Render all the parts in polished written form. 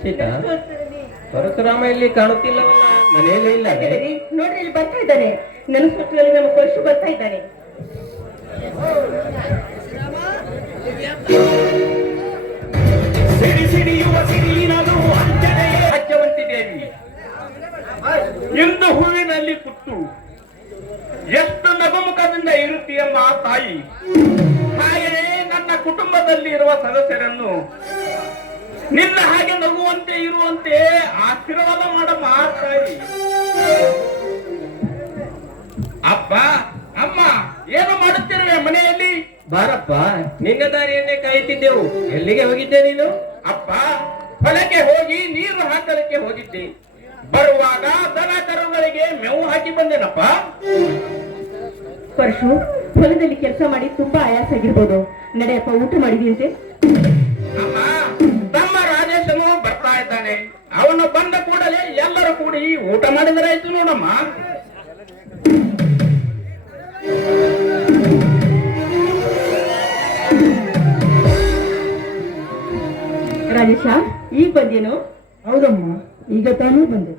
ಸೀತಾ ಪರಶುರಾಮ ಇಲ್ಲಿ ಕಾಣುತ್ತಿಲ್ಲವಲ್ಲ ಮನೆಯಲ್ಲೇ ಇಲ್ಲ ನೋಡ್ರಿ ಇಲ್ಲಿ ಬರ್ತಾ ಇದ್ದಾನೆ. ನನ್ನ ಸುತ್ತಲಲ್ಲಿ ನಮ್ಮ ಪರಶು ಬರ್ತಾ ಇದ್ದಾನೆ. ದೇವಿ ಇಂದು ಹೂವಿನಲ್ಲಿ ಕುತ್ತು ಎಷ್ಟು ನಗುಮುಖದಿಂದ ಇರುತ್ತೀಯಮ್ಮ ತಾಯಿ. ಹಾಗೆಯೇ ನನ್ನ ಕುಟುಂಬದಲ್ಲಿ ಇರುವ ಸದಸ್ಯರನ್ನು ನಿನ್ನ ಹಾಗೆ ನಗುವಂತೆ ಇರುವಂತೆ ಆಶೀರ್ವಾದ ಮಾಡಮ್ಮ ತಾಯಿ. ಅಪ್ಪ ಅಮ್ಮ ಏನು ಮಾಡುತ್ತಿರುವೆ ಮನೆಯಲ್ಲಿ? ಬಾರಪ್ಪ, ನಿನ್ನ ದಾರಿಯನ್ನೇ ಕಾಯುತ್ತಿದ್ದೆವು. ಎಲ್ಲಿಗೆ ಹೋಗಿದ್ದೆ ನೀನು? ಅಪ್ಪ, ಹೊಲಕ್ಕೆ ಹೋಗಿ ನೀರು ಹಾಕಲಿಕ್ಕೆ ಹೋಗಿದ್ದೆ. ಬರುವಾಗ ದನ ಕರುಗಳಿಗೆ ಮೇವು ಹಾಕಿ ಬಂದೇನಪ್ಪ. ಪರಶು, ಹೊಲದಲ್ಲಿ ಕೆಲಸ ಮಾಡಿ ತುಂಬಾ ಆಯಾಸ ಆಗಿರ್ಬೋದು. ನಡೆಯಪ್ಪ, ಊಟ ಮಾಡಿದೀಂತೆ. ಅಮ್ಮ, ತಮ್ಮ ರಾಜೇಶನು ಬರ್ತಾ ಇದ್ದಾನೆ. ಅವನು ಬಂದ ಕೂಡಲೇ ಎಲ್ಲರೂ ಕೂಡಿ ಊಟ ಮಾಡಿದರಾಯ್ತು ನೋಡಮ್ಮ. ರಾಜೇಶ, ಈಗ ಬಂದೇನು? ಹೌದಮ್ಮ, ಈಗ ತಾನೂ ಬಂದೆ.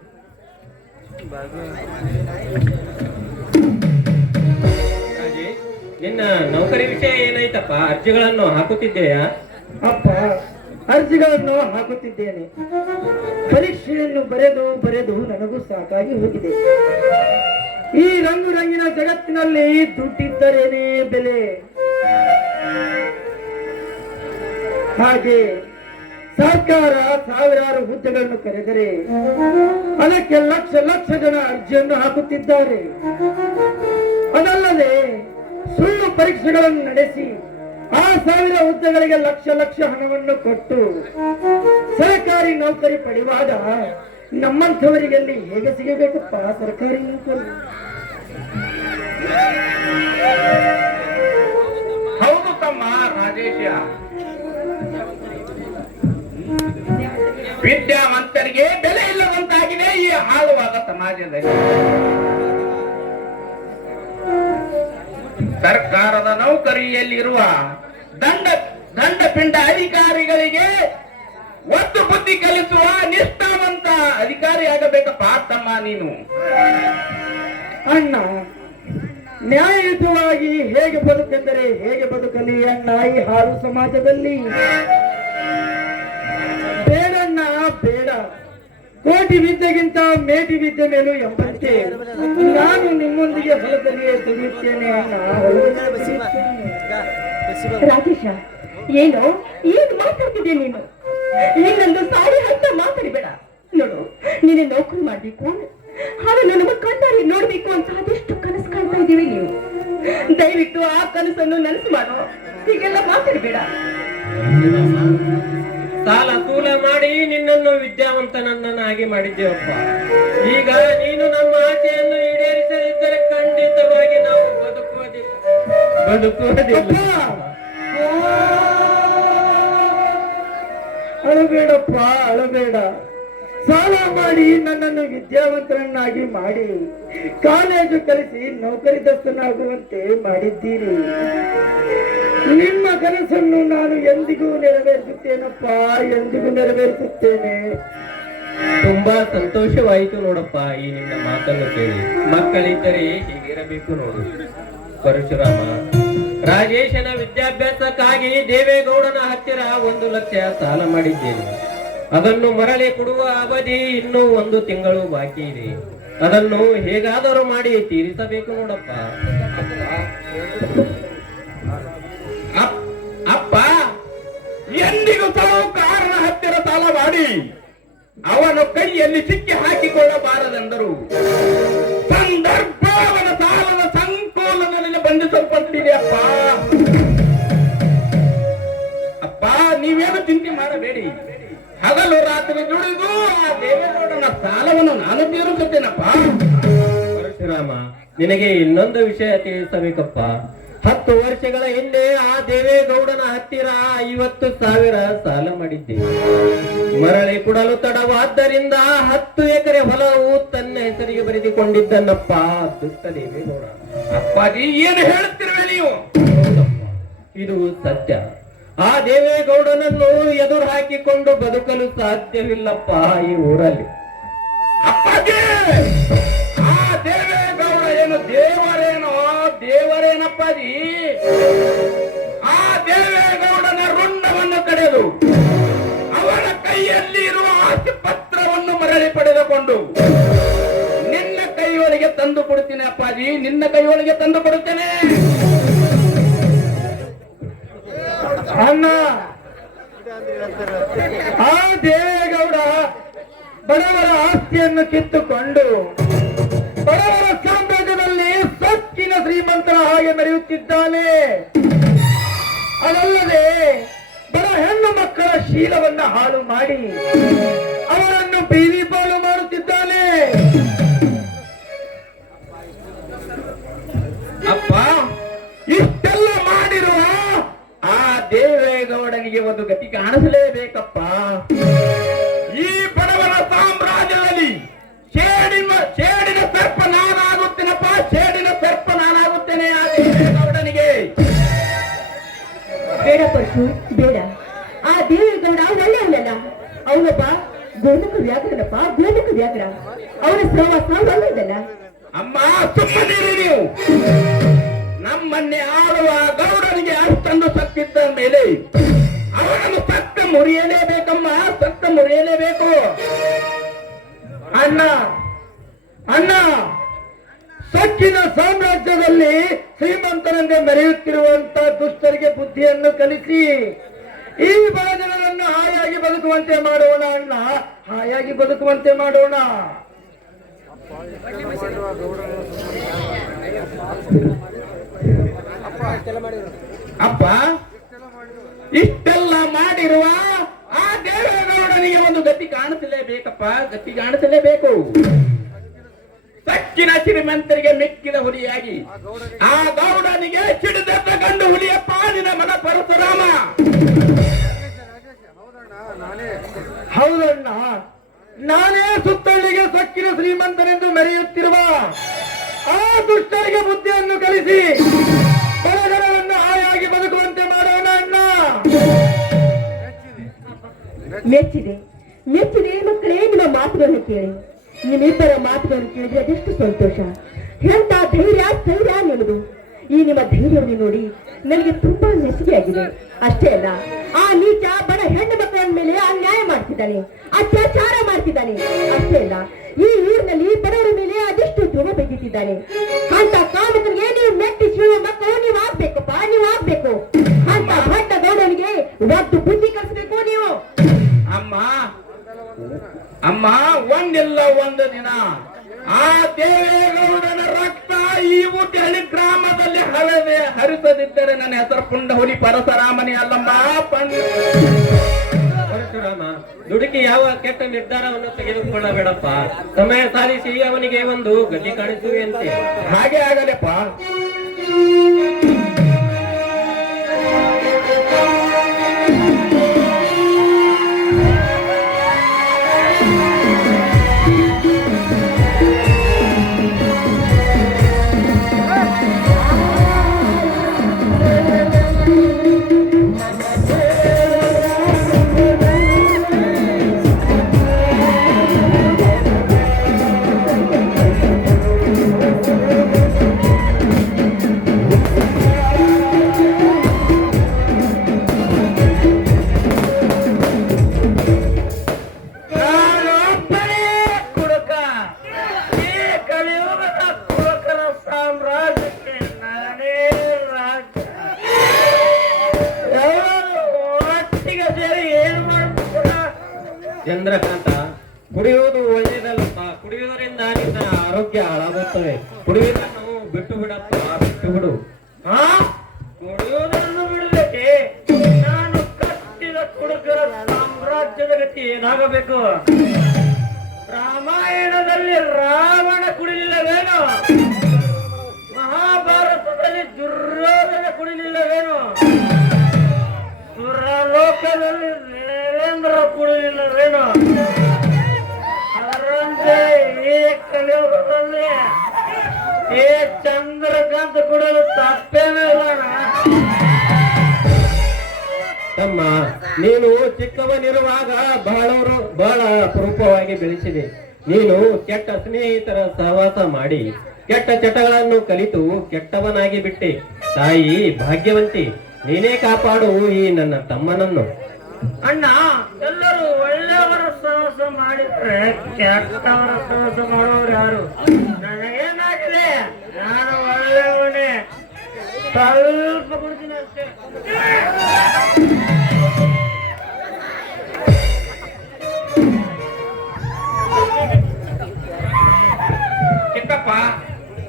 ನಿನ್ನ ನೌಕರಿ ವಿಷಯ ಏನಾಯ್ತಪ್ಪ? ಅರ್ಜಿಗಳನ್ನು ಹಾಕುತ್ತಿದ್ದೆಯಾ? ಅಪ್ಪ, ಅರ್ಜಿಗಳನ್ನು ಹಾಕುತ್ತಿದ್ದೇನೆ. ಪರೀಕ್ಷೆಯನ್ನು ಬರೆದು ಬರೆದು ನನಗೂ ಸಾಕಾಗಿ ಹೋಗಿದೆ. ಈ ರಂಗು ರಂಗಿನ ಜಗತ್ತಿನಲ್ಲಿ ದುಡ್ಡಿದ್ದರೇನೇ ಬೆಲೆ. ಹಾಗೆ ಸರ್ಕಾರ ಸಾವಿರಾರು ಹುದ್ದೆಗಳನ್ನು ಕರೆದರೆ ಅದಕ್ಕೆ ಲಕ್ಷ ಲಕ್ಷ ಜನ ಅರ್ಜಿಯನ್ನು ಹಾಕುತ್ತಿದ್ದಾರೆ. ಅದಲ್ಲದೆ ಸುಳ್ಳು ಪರೀಕ್ಷೆಗಳನ್ನು ನಡೆಸಿ ಆ ಸಾವಿರ ಹುದ್ದೆಗಳಿಗೆ ಲಕ್ಷ ಲಕ್ಷ ಹಣವನ್ನು ಕೊಟ್ಟು ಸರ್ಕಾರಿ ನೌಕರಿ ಪಡೆಯುವಾಗ ನಮ್ಮಂಥವರಿಗೆಲ್ಲಿ ಹೇಗೆ ಸಿಗಬೇಕಪ್ಪ ಸರ್ಕಾರಿ ನೌಕರಿ? ಹೌದು ತಮ್ಮ ರಾಜೇಶ, ವಿದ್ಯಾವಂತರಿಗೆ ಬೆಲೆ ಇಲ್ಲದಂತಾಗಿದೆ ಈ ಆಳುವಾದ ಸಮಾಜದಲ್ಲಿ. ಸರ್ಕಾರದ ನೌಕರಿಯಲ್ಲಿರುವ ದಂಡಪಿಂಡ ಅಧಿಕಾರಿಗಳಿಗೆ ಒತ್ತು ಬುದ್ಧಿ ಕಲಿಸುವ ನಿಷ್ಠಾವಂತ ಅಧಿಕಾರಿ ಆಗಬೇಕಪ್ಪ ತಮ್ಮ ನೀನು. ಅಣ್ಣ, ನ್ಯಾಯಯುತವಾಗಿ ಹೇಗೆ ಬದುಕೆಂದರೆ ಹೇಗೆ ಬದುಕಲಿ ಅಣ್ಣ ಈ ಹಾಳು ಸಮಾಜದಲ್ಲಿ? ಬೇಡಣ್ಣ ಬೇಡ. ಕೋಟಿ ವಿದ್ಯೆಗಿಂತ ಮೇಟಿ ವಿದ್ಯೆ ಮೇಲೂ ಎಂಬಂತೆ ನಾನು ನಿಮ್ಮೊಂದಿಗೆ ಹೊಲದಲ್ಲಿಯೇ ದುಡಿಯುತ್ತೇನೆ ಅಣ್ಣ. ರಾಜೇಶ, ಏನು ಏನು ಮಾತಾಡ್ತಿದ್ದೆ ನೀನು? ಇನ್ನೊಂದು ಸಾರಿ ಅಂತ ಮಾತಾಡಬೇಡ. ನೋಡು, ನೀನು ನೌಕರಿ ಮಾಡ್ಬೇಕು, ಅವನು ನಮ್ಮ ಕಣ್ಣಾರಿ ನೋಡ್ಬೇಕು ಅಂತ ಅದೆಷ್ಟು ಕನಸು ಕಾಣ್ತಾ ಇದ್ದೀವಿ ನೀವು. ದಯವಿಟ್ಟು ಆ ಕನಸನ್ನು ನನಸು ಮಾಡು. ಹೀಗೆಲ್ಲ ಮಾತಾಡಬೇಡ. ಸಾಲ ಸೂಲ ಮಾಡಿ ನಿನ್ನನ್ನು ವಿದ್ಯಾವಂತನನ್ನಾಗಿ ಮಾಡಿದ್ದೇವಪ್ಪ. ಈಗ ನೀನು ನಮ್ಮ ಆಸೆಯನ್ನು ಈಡೇರಿಸದಿದ್ದರೆ ಖಂಡಿತವಾಗಿ ನಾವು ಬದುಕುವುದಿಲ್ಲ. ಅಳಬೇಡಪ್ಪ, ಅಳಬೇಡ. ಸಾಲ ಮಾಡಿ ನನ್ನನ್ನು ವಿದ್ಯಾವಂತರನ್ನಾಗಿ ಮಾಡಿ ಕಾಲೇಜು ಕಲಿಸಿ ನೌಕರಿದಸ್ಥನಾಗುವಂತೆ ಮಾಡಿದ್ದೀರಿ. ನಿಮ್ಮ ಕನಸನ್ನು ನಾನು ಎಂದಿಗೂ ನೆರವೇರಿಸುತ್ತೇನಪ್ಪ, ಎಂದಿಗೂ ನೆರವೇರಿಸುತ್ತೇನೆ. ತುಂಬಾ ಸಂತೋಷವಾಯಿತು ನೋಡಪ್ಪ ಈ ನಿನ್ನ ಮಾತನ್ನು ಕೇಳಿ. ಮಕ್ಕಳಿದ್ದರೆ ಹೀಗಿರಬೇಕು ನೋಡು. ಪರಶುರಾಮ, ರಾಜೇಶನ ವಿದ್ಯಾಭ್ಯಾಸಕ್ಕಾಗಿ ದೇವೇಗೌಡನ ಹತ್ತಿರ 1 ಲಕ್ಷ ಸಾಲ ಮಾಡಿದ್ದೇನೆ. ಅದನ್ನು ಮರಳಿ ಕೊಡುವ ಅವಧಿ ಇನ್ನೂ 1 ತಿಂಗಳು ಬಾಕಿ ಇದೆ. ಅದನ್ನು ಹೇಗಾದರೂ ಮಾಡಿ ತೀರಿಸಬೇಕು ನೋಡಪ್ಪ. ಅಪ್ಪ, ಎಂದಿಗೂ ಸಾಹುಕಾರನ ಹತ್ತಿರ ಸಾಲ ಮಾಡಿ ಅವನ ಕೈಯಲ್ಲಿ ಸಿಕ್ಕಿ ಹಾಕಿಕೊಳ್ಳಬಾರದೆಂದರು. ಸಂದರ್ಭ ಅವನ ಸಾಲದ ಸಂಕೋಲನಲ್ಲಿ ಬಂಧಿಸಲ್ಪಟ್ಟಿದೆ. ಅಪ್ಪ ಅಪ್ಪ, ನೀವೇನು ಚಿಂತೆ ಮಾಡಬೇಡಿ. ಹಗಲು ರಾತ್ರಿ ದುಡಿದು ಆ ದೇವೇಗೌಡನ ಸಾಲವನ್ನು ನಾನು ತೀರಿಸುತ್ತೇನಪ್ಪ. ಪರಶುರಾಮ, ನಿನಗೆ ಇನ್ನೊಂದು ವಿಷಯ ತಿಳಿಸಬೇಕಪ್ಪ. 10 ವರ್ಷಗಳ ಹಿಂದೆ ಆ ದೇವೇಗೌಡನ ಹತ್ತಿರ 50,000 ಸಾಲ ಮಾಡಿದ್ದೇವೆ. ಮರಳಿ ಕೊಡಲು ತಡವಾದ್ದರಿಂದ 10 ಎಕರೆ ಹೊಲವು ತನ್ನ ಹೆಸರಿಗೆ ಬರೆದುಕೊಂಡಿದ್ದನ್ನಪ್ಪ ದುಷ್ಟ ದೇವೇಗೌಡ. ಅಪ್ಪಾಜಿ, ಏನು ಹೇಳುತ್ತಿರುವೆ ನೀವು? ಇದು ಸತ್ಯ. ಆ ದೇವೇಗೌಡನನ್ನು ಎದುರು ಹಾಕಿಕೊಂಡು ಬದುಕಲು ಸಾಧ್ಯವಿಲ್ಲಪ್ಪ ಈ ಊರಲ್ಲಿ. ಅಪ್ಪಾಜಿ, ಆ ದೇವರೇನೋ ದೇವರೇನಪ್ಪಾಜಿ, ಆ ದೇವೇಗೌಡನ ರುಂಡವನ್ನು ಕಡೆದು ಅವನ ಕೈಯಲ್ಲಿ ಇರುವ ಆಸ್ತಿ ಪತ್ರವನ್ನು ಮರಳಿ ಪಡೆದುಕೊಂಡು ನಿನ್ನ ಕೈಯೊಳಗೆ ತಂದು ಕೊಡುತ್ತೇನೆ ಅಪ್ಪಾಜಿ, ನಿನ್ನ ಕೈಯೊಳಗೆ ತಂದು ಕೊಡುತ್ತೇನೆ. ಅಣ್ಣ, ಆ ದೇವೇಗೌಡ ಬಡವರ ಆಸ್ತಿಯನ್ನು ಕಿತ್ತುಕೊಂಡು ಬಡವರ ಸಾಮ್ರಾಜ್ಯದಲ್ಲಿ ಸೊಕ್ಕಿನ ಶ್ರೀಮಂತರ ಹಾಗೆ ಮೆರೆಯುತ್ತಿದ್ದಾನೆ. ಅದಲ್ಲದೆ ಬಡ ಹೆಣ್ಣು ಮಕ್ಕಳ ಶೀಲವನ್ನ ಹಾಳು ಮಾಡಿ ಅವರನ್ನು ಬೀದಿ ಪಾಲು ಮಾಡುತ್ತಿದ್ದಾನೆ. ಅಪ್ಪ, ಇಷ್ಟೆಲ್ಲ ಮಾಡಿರುವ ಆ ದೇವೇಗೌಡನಿಗೆ ಒಂದು ಗತಿ ಕಾಣಿಸಲೇಬೇಕಪ್ಪ. ಈ ಬಡವರ ಸಾಮ್ರಾಜ್ಯದಲ್ಲಿ ಸೇಡಿನ ಸರ್ಪ ನಾನಾಗುತ್ತೇನಪ್ಪ, ಸೇಡಿನ ಸರ್ಪ ನಾನಾಗುತ್ತೇನೆ ಆ ದೇವೇಗೌಡನಿಗೆ. ಬೇಡ ಪರಶು, ಬೇಡ. ಆ ದೇವೇಗೌಡ ಒಳ್ಳೆಯವನಲ್ಲ, ಅವನೊಬ್ಬ ಗೋಮುಖ ವ್ಯಾಘ್ರನಪ್ಪ, ಗೋಮುಖ ವ್ಯಾಘ್ರ. ಅವನ ಸಹವಾಸ ಒಳ್ಳೆಯದಲ್ಲ. ಅಮ್ಮ, ಸುಮ್ಮನಿರಿ ನೀವು. ನಮ್ಮನ್ನೇ ಆಳುವ ಗೌಡನಿಗೆ ಅಷ್ಟೊಂದು ಸತ್ತಿದ್ದ ಮೇಲೆ ಅವನನ್ನು ಸತ್ತ ಮುರಿಯಲೇಬೇಕಮ್ಮ, ಸತ್ತ ಮುರಿಯಲೇಬೇಕು. ಅಣ್ಣ ಅಣ್ಣ, ಸೊಕ್ಕಿನ ಸಾಮ್ರಾಜ್ಯದಲ್ಲಿ ಶ್ರೀಮಂತರಂತೆ ಮೆರೆಯುತ್ತಿರುವಂತ ದುಷ್ಟರಿಗೆ ಬುದ್ಧಿಯನ್ನು ಕಲಿಸಿ ಈ ಬಡ ಜನರನ್ನು ಹಾಯಾಗಿ ಬದುಕುವಂತೆ ಮಾಡೋಣ ಅಣ್ಣ, ಹಾಯಾಗಿ ಬದುಕುವಂತೆ ಮಾಡೋಣ. ಅಪ್ಪ, ಇಷ್ಟೆಲ್ಲ ಮಾಡಿರುವ ಆ ದೇವೇಗೌಡನಿಗೆ ಒಂದು ಗತಿ ಕಾಣಿಸಲೇಬೇಕಪ್ಪ, ಗತಿ ಕಾಣಿಸಲೇಬೇಕು. ಸಕ್ಕಿನ ಶ್ರೀಮಂತರಿಗೆ ಮೆಕ್ಕಿದ ಹುಲಿಯಾಗಿ ಆ ಗೌಡನಿಗೆ ಸಿಡಿದತ್ತ ಗಂಡು ಹುಲಿಯಪ್ಪ ನಿನ್ನ ಮನ ಪರಶುರಾಮ. ಹೌದಣ್ಣ, ನಾನೇ ಸುತ್ತಳಿಗೆ ಸಕ್ಕಿನ ಶ್ರೀಮಂತನೆಂದು ಮೆರೆಯುತ್ತಿರುವ ಆ ದುಷ್ಟರಿಗೆ ಬುದ್ಧಿಯನ್ನು ಕಲಿಸಿ ಬಡಜನರನ್ನು ಹಾಯಾಗಿ ಬದುಕುವಂತೆ ಮಾಡೋಣ ಅಣ್ಣ. ಮೆಚ್ಚಿದೆ, ಮೆಚ್ಚಿದೆ ಮಕ್ಕಳೇ. ನಿಮ್ಮ ಮಾತುಗಳನ್ನು ಕೇಳಿ, ನಿಮ್ಮಿಬ್ಬರ ಮಾತುಗಳನ್ನು ಕೇಳಿದ್ರೆ ಅದೆಷ್ಟು ಸಂತೋಷ. ಎಂತ ಧೈರ್ಯ ಸ್ಥೈರ್ಯ ನಿಮ್ಮದು. ಈ ನಿಮ್ಮ ಧೈರ್ಯವನ್ನು ನೋಡಿ ನನಗೆ ತುಂಬಾ ಮೆಚ್ಚುಗೆಯಾಗಿದೆ. ಅಷ್ಟೇ ಅಲ್ಲ, ಆ ನೀಚ ಬಡ ಹೆಣ್ಣು ಮಕ್ಕಳ ಮೇಲೆ ಅನ್ಯಾಯ ಮಾಡ್ತಿದ್ದಾನೆ, ಅತ್ಯಾಚಾರ ಮಾಡ್ತಿದ್ದಾನೆ. ಅಷ್ಟೇ ಅಲ್ಲ, ಈ ಊರಿನಲ್ಲಿ ಬಡವರ ಮೇಲೆ ಅದೆಷ್ಟು ಧ್ರುವ ಬೈದಿದ್ದಾನೆ. ಅಂತ ಕಾಮಕರಿಗೆ ನೀವು ಮೆಟ್ಟಿಸುವ ಮಕ್ಕಳು ನೀವು ಆಗ್ಬೇಕಪ್ಪ, ನೀವು ಆಗ್ಬೇಕು. ಅಂತ ಭಟ್ಟ ಗೌಡನಿಗೆ ಒಟ್ಟು ಬುದ್ಧಿ ಕಲಿಸ್ಬೇಕು ನೀವು. ಅಮ್ಮ ಅಮ್ಮ, ಒಂದಿಲ್ಲ ಒಂದು ದಿನ ಆ ದೇವೇಗೌಡನ ರಕ್ತ ಈ ಊಟಹಳ್ಳಿ ಗ್ರಾಮದಲ್ಲಿ ಹರಿಸದಿದ್ದರೆ ನನ್ನ ಹೆಸರು ಪುಂಡ ಹುಲಿ ಪರಶುರಾಮನೇ ಅಲ್ಲಮ್ಮ. ಪರಶುರಾಮ, ದುಡುಕಿ ಯಾವ ಕೆಟ್ಟ ನಿರ್ಧಾರವನ್ನು ತೆಗೆದುಕೊಳ್ಳಬೇಡಪ್ಪ. ಸಮಯ ಸಾಧಿಸಿ ಅವನಿಗೆ ಒಂದು ಗತಿ ಕಾಣಿಸುವಂತೆ. ಹಾಗೆ ಆಗಲೆಪ್ಪ. ಚಂದ್ರಕಾಂತ, ಕುಡಿಯುವುದು ಒಳ್ಳೆಯದಲ್ಲಪ್ಪ. ಕುಡಿಯುವುದರಿಂದ ನಿನ್ನ ಆರೋಗ್ಯ ಹಾಳಾಗುತ್ತದೆ. ಕುಡಿಯುವುದನ್ನು ಬಿಟ್ಟು ಬಿಡಪ್ಪ, ಬಿಟ್ಟು ಬಿಡು. ಕುಡಿಯುವುದನ್ನು ಬಿಡಬೇಕೆ? ನಾನು ಕಟ್ಟಿದ ಕುಡುಕರ ಸಾಮ್ರಾಜ್ಯದ ಗತಿ ಏನಾಗಬೇಕು? ರಾಮಾಯಣದಲ್ಲಿ ರಾವಣ ಕುಡಿಲಿಲ್ಲವೇನೋ? ಮಹಾಭಾರತದಲ್ಲಿ ದುರ್ಯೋಧನ ಕುಡಿಲಿಲ್ಲವೇನೋ? ಸುರಲೋಕದಲ್ಲಿ ದೇವೇಂದ್ರ ಕುಡಿಲಿಲ್ಲವೇನೋ? ಅದರಂತೆ ಈ ಕಲಿಯುಗದಲ್ಲಿ ಈ ಚಂದ್ರಕಾಂತ ಕುಡಿಯಲು ತಪ್ಪೇನೂ ಇಲ್ಲ. ತಮ್ಮ, ನೀನು ಚಿಕ್ಕವನಿರುವಾಗ ಬಹಳ ಅಪರೂಪವಾಗಿ ಬೆಳೆಸಿದೆ. ನೀನು ಕೆಟ್ಟ ಸ್ನೇಹಿತರ ಸಹವಾಸ ಮಾಡಿ ಕೆಟ್ಟ ಚಟಗಳನ್ನು ಕಲಿತು ಕೆಟ್ಟವನಾಗಿ ಬಿಟ್ಟೆ. ತಾಯಿ ಭಾಗ್ಯವಂತಿ, ನೀನೇ ಕಾಪಾಡು ಈ ನನ್ನ ತಮ್ಮನನ್ನು. ಅಣ್ಣ, ಎಲ್ಲರೂ ಒಳ್ಳೆಯವರ ಸಹವಾಸ ಮಾಡಿದ್ರೆ ಕೆಟ್ಟವರ ಸಹವಾಸ ಮಾಡೋರು ಯಾರು? ನನಗೇನಾಗಿದೆ? ನಾನು ಒಳ್ಳೆಯವನೇ. ಸ್ವಲ್ಪ ಕೊಡ್ತೀನಿ ಅಷ್ಟೇ. ಚಿಕ್ಕಪ್ಪ,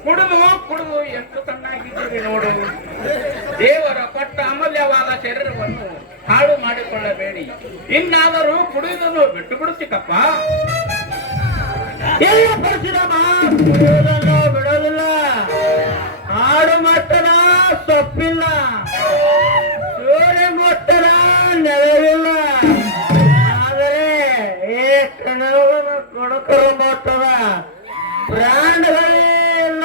ಕುಡಿದು ಕುಡಿದು ಎಷ್ಟು ಚೆನ್ನಾಗಿದ್ದೀವಿ ನೋಡು. ದೇವರ ಕೊಟ್ಟ ಅಮೂಲ್ಯವಾದ ಶರೀರವನ್ನು ಹಾಳು ಮಾಡಿಕೊಳ್ಳಬೇಡಿ. ಇನ್ನಾದರೂ ಕುಡಿಯುವುದನ್ನು ಬಿಟ್ಟು ಬಿಡು ಚಿಕ್ಕಪ್ಪ. ಎಲ್ಲ ಪರಶುರಾಮ, ಕುಡಿಯುವುದನ್ನು ಬಿಡೋದಿಲ್ಲ. ಹಾಡು ಮಟ್ಟನ ಸೊಪ್ಪಿಲ್ಲ, ಸೂರ್ಯ ಮೊಟ್ಟನ ನೆಲವಿಲ್ಲ. ಆದರೆ ಈ ಕಣವನ ಕೊಡಕರ ಮೊಟ್ಟದ ಬ್ರ್ಯಾಂಡ್ಗಳೇ ಇಲ್ಲ.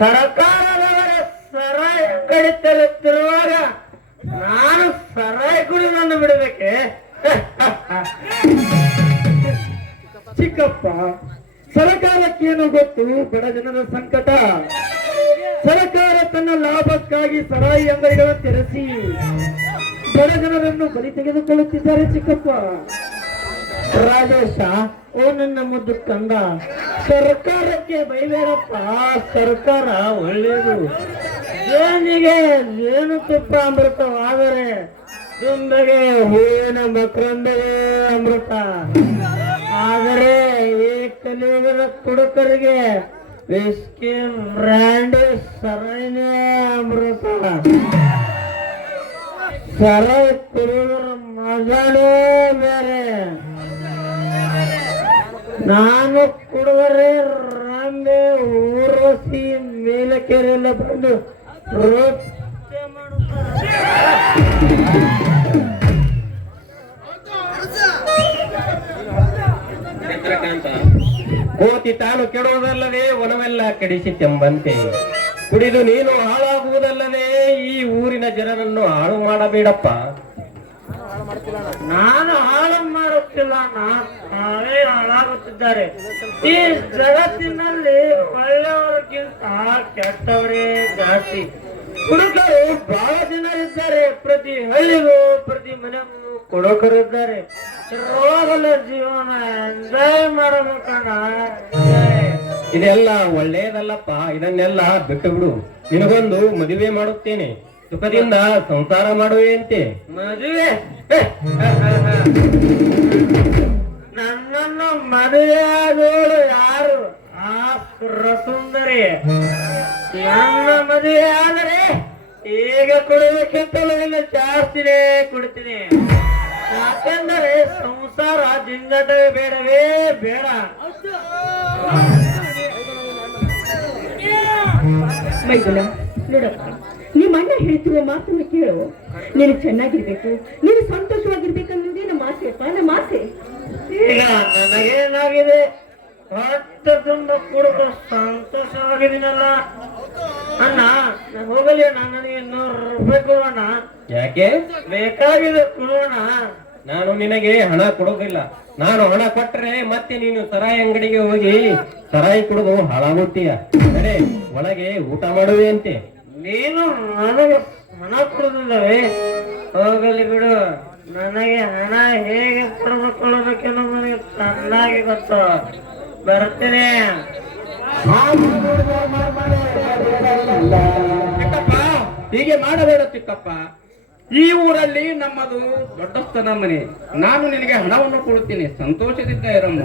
ಸರ್ಕಾರದವರ ಸರಾಯಿ ಅಂಗಡಿ ತೆರೆಯುತ್ತಿರುವಾಗ ನಾನು ಸರಾಯಿ ಕುಡಿಯೋದನ್ನು ಬಿಡಬೇಕೆ? ಚಿಕ್ಕಪ್ಪ, ಸರ್ಕಾರಕ್ಕೇನು ಗೊತ್ತು ಬಡ ಜನರ ಸಂಕಟ? ಸರ್ಕಾರ ತನ್ನ ಲಾಭಕ್ಕಾಗಿ ಸರಾಯಿ ಅಂಗಡಿಗಳನ್ನು ತೆರೆಸಿ ಬಡ ಜನರನ್ನು ಬಲಿ ತೆಗೆದುಕೊಳ್ಳುತ್ತಿದ್ದಾರೆ ಚಿಕ್ಕಪ್ಪ. ರಾಜೇಶ, ಓ ನನ್ನ ಮುದ್ದು ಕಂದ, ಸರ್ಕಾರಕ್ಕೆ ಬೈಬೇಡಪ್ಪ. ಸರ್ಕಾರ ಒಳ್ಳೆಯದು. ಜೇನಿಗೆ ಜೇನು ತುಪ್ಪ ಅಮೃತವಾದರೆ ತುಂಬಗೆ ಹೂವಿನ ಮಕರಂದವೇ ಅಮೃತ. ಆದರೆ ಈ ಕಲಿಯುಗದ ಕುಡುಕರಿಗೆ ವಿಸ್ಕಿ ಬ್ರ್ಯಾಂಡಿ ಸರಾಯಿನೇ ಅಮೃತ. ಸರಾಯಿ ಕುಡಿಯುವುದರ ಮಜಾನೇ ಬೇರೆ. ನಾನು ಕುಡುವರೆ ರಂಬೆ ಊರ್ವಶಿ ಮೇಲಕೆರೆಲ್ಲ ಬಂದು ನೃತ್ಯ ಮಾಡುತ್ತಾರೆ. ಚಂದ್ರಕಾಂತ, ಕೋತಿ ತಾನು ಕೆಡುವುದಲ್ಲದೆ ವನವೆಲ್ಲ ಕೆಡಿಸಿತೆಂಬಂತೆ ಕುಡಿದು ನೀನು ಹಾಳಾಗುವುದಲ್ಲದೆ ಈ ಊರಿನ ಜನರನ್ನು ಹಾಳು ಮಾಡಬೇಡಪ್ಪ. ನಾನು ಹಾಳು ಮಾಡುತ್ತಿಲ್ಲ, ನಾವೇ ಹಾಳಾಗುತ್ತಿದ್ದಾರೆ. ಈ ಜಗತ್ತಿನಲ್ಲಿ ಒಳ್ಳೆಯವರಿಗಿಂತ ಕೆಟ್ಟವರೇ ಜಾಸ್ತಿ. ಕುಡುಕರು ಬಹಳ ಜನರಿದ್ದಾರೆ. ಪ್ರತಿ ಹಳ್ಳಿಗೂ ಪ್ರತಿ ಮನೆಗೂ ಕುಡುಕರಿದ್ದಾರೆ. ರೋಗದ ಜೀವನ ಎಂಜಾಯ್ ಮಾಡಬೇಕಣ್ಣ. ಇದೆಲ್ಲ ಒಳ್ಳೆಯದಲ್ಲಪ್ಪ. ಇದನ್ನೆಲ್ಲ ಬಿಟ್ಟು ಬಿಡು. ನಿನಗೊಂದು ಮದುವೆ ಮಾಡುತ್ತೇನೆ, ಸುಖದಿಂದ ಸಂಸಾರ ಮಾಡುವೆಯಂತೆ. ಮದುವೆ? ನನ್ನನ್ನು ಮದುವೆ ಆದವಳು ಯಾರು? ಆ ಸುರಸುಂದರಿ. ನನ್ನ ಮದುವೆ ಆದರೆ ಈಗ ಕುಡಿಬೇಕಿಂತಲೂ ಇನ್ನು ಜಾಸ್ತಿನೇ ಕುಡಿತೀನಿ. ಯಾಕೆಂದರೆ ಸಂಸಾರ ಜಿಂಗಟವೇ ಬೇಡವೇ ಬೇಡ. ಮೈದುನ, ನೋಡಪ್ಪ, ನಿಮ್ಮ ಅಣ್ಣ ಹೇಳ್ತಿರುವ ಮಾತನ್ನು ಕೇಳು. ನೀನು ಚೆನ್ನಾಗಿರ್ಬೇಕು, ನೀನು ಸಂತೋಷವಾಗಿರ್ಬೇಕನ್ನೋದೇ ನಮ್ಮ ಆಸೆಯಪ್ಪ, ನಮ್ಮ ಆಸೆ. ಈಗ ನನಗೇನಾಗಿದೆ? ಹೊಟ್ಟೆ ತುಂಬ ಕುಡಿದು ಸಂತೋಷವಾಗಿದ್ದೀನಲ್ಲ ಅಣ್ಣ. ಹೋಗಲಿ ಅಣ್ಣ, ನನಗೆ 100 ರೂಪಾಯಿ ಕೊಡೋಣ. ಯಾಕೆ? ಬೇಕಾಗಿದೆ, ಕೊಡೋಣ. ನಾನು ನಿನಗೆ ಹಣ ಕೊಡೋದಿಲ್ಲ. ನಾನು ಹಣ ಕೊಟ್ಟರೆ ಮತ್ತೆ ನೀನು ಸರಾಯಿ ಅಂಗಡಿಗೆ ಹೋಗಿ ಸರಾಯಿ ಕುಡಿದು ಹಾಳಾಗುತ್ತೀಯ. ಅರೆ, ಒಳಗೆ ಊಟ ಮಾಡುವೆಯಂತೆ. ನೀನು ನನಗೆ ಹಣ ಕೊಡೋದಿಲ್ಲವೇ? ಹೋಗಲಿ ಬಿಡು. ನನಗೆ ಹಣ ಹೇಗೆ ಪಡೆದುಕೊಳ್ಳಬೇಕೆನ್ನೋ ನನಗೆ ಚೆನ್ನಾಗಿ ಗೊತ್ತು. ಬರ್ತೀನಿ. ಚಿಕ್ಕಪ್ಪ, ಹೀಗೆ ಮಾಡಬೇಡ ಚಿಕ್ಕಪ್ಪ. ಈ ಊರಲ್ಲಿ ನಮ್ಮದು ದೊಡ್ಡಸ್ಥನ ಮನೆ. ನಾನು ನಿನಗೆ ಹಣವನ್ನು ಕೊಡುತ್ತೀನಿ, ಸಂತೋಷದಿಂದ ಇರಮ್ಮ.